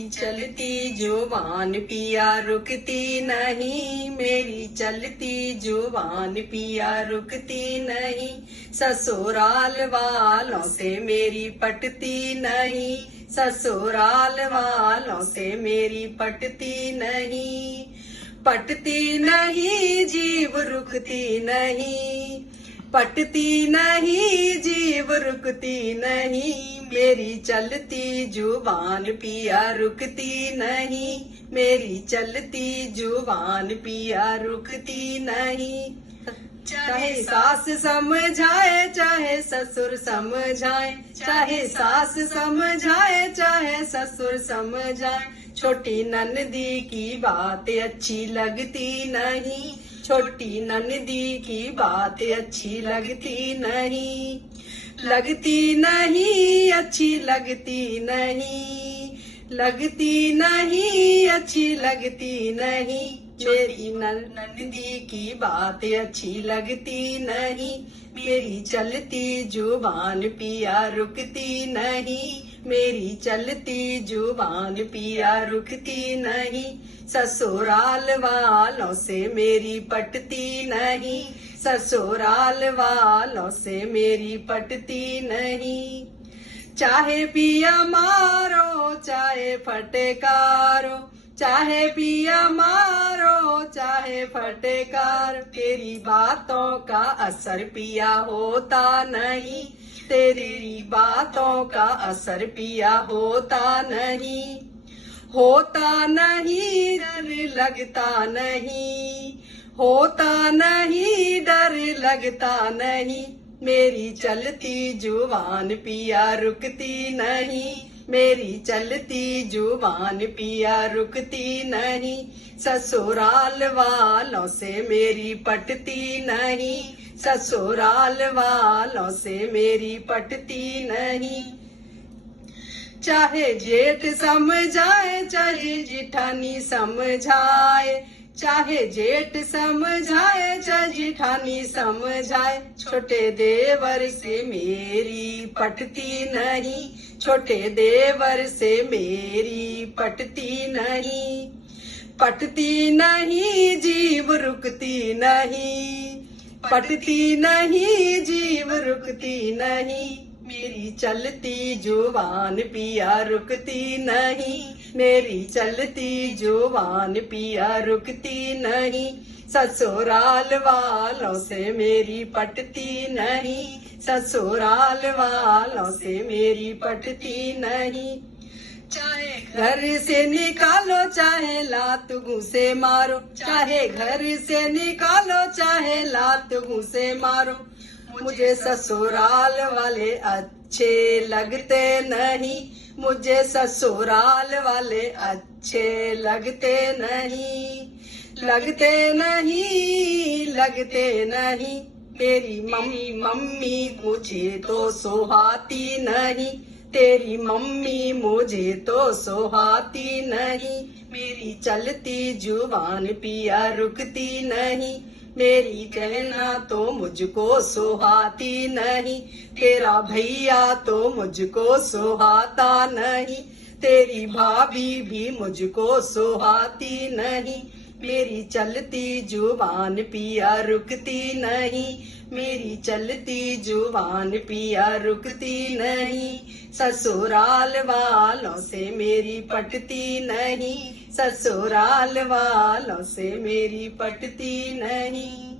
मेरी चलती जुबान पिया रुकती नहीं, मेरी चलती जुबान पिया रुकती नहीं। ससुराल वालों से मेरी पटती नहीं, ससुराल वालों से मेरी पटती नहीं। पटती नहीं जीव रुकती नहीं, पटती नहीं जीव रुकती नहीं। मेरी चलती जुबान पिया रुकती नहीं, मेरी चलती जुबान पिया रुकती नहीं। चाहे सास समझाए चाहे ससुर समझाए, चाहे सास समझाए चाहे ससुर समझाए। छोटी ननदी की बात अच्छी लगती नहीं, छोटी ननदी की बात अच्छी लगती नहीं। लगती नहीं अच्छी लगती नहीं, लगती नहीं अच्छी लगती नहीं। मेरी ननदी की बात अच्छी लगती नहीं, मेरी चलती जुबान पिया रुकती नहीं, मेरी चलती जुबान पिया रुकती नहीं। ससुराल वालों से मेरी पटती नहीं, ससुराल वालों से मेरी पटती नहीं। चाहे पिया मारो चाहे फटकारो, चाहे पिया मारो चाहे फटकार। तेरी बातों का असर पिया होता नहीं, तेरी बातों का असर पिया होता नहीं। होता नहीं डर लगता नहीं, होता नहीं डर लगता नहीं। मेरी चलती जुबान पिया रुकती नहीं, मेरी चलती जुबान पिया रुकती नहीं। ससुराल वालों से मेरी पटती नहीं, ससुराल वालों से मेरी पटती नहीं। चाहे जेठ समझाए चाहे जिठानी समझाए, चाहे जेठ समझाए चाहे जिठानी समझाए। छोटे देवर से मेरी पटती नहीं, छोटे देवर से मेरी पटती नहीं। पटती नहीं जीव रुकती नहीं, पटती नहीं जीव रुकती नहीं। मेरी चलती जुबान पिया रुकती नहीं, मेरी चलती जुबान पिया रुकती नहीं। ससुराल वालों से मेरी पटती नहीं, ससुराल वालों से मेरी पटती नहीं। चाहे घर से निकालो चाहे लात घूसे मारो, चाहे घर से निकालो चाहे लात घूसे मारो। मुझे ससुराल वाले अच्छे लगते नहीं, मुझे ससुराल वाले अच्छे लगते नहीं, लगते नहीं, लगते नहीं। मेरी मम्मी मुझे तो सोहाती नहीं, तेरी मम्मी मुझे तो सोहाती नहीं। मेरी चलती जुबान पिया रुकती नहीं, मेरी कहना तो मुझको सोहाती नहीं। तेरा भैया तो मुझको सोहाता नहीं, तेरी भाभी भी मुझको सोहाती नहीं। मेरी चलती जुबान पिया रुकती नहीं, मेरी चलती जुबान पिया रुकती नहीं। ससुराल वालों से मेरी पटती नहीं, ससुराल वालों से मेरी पटती नहीं।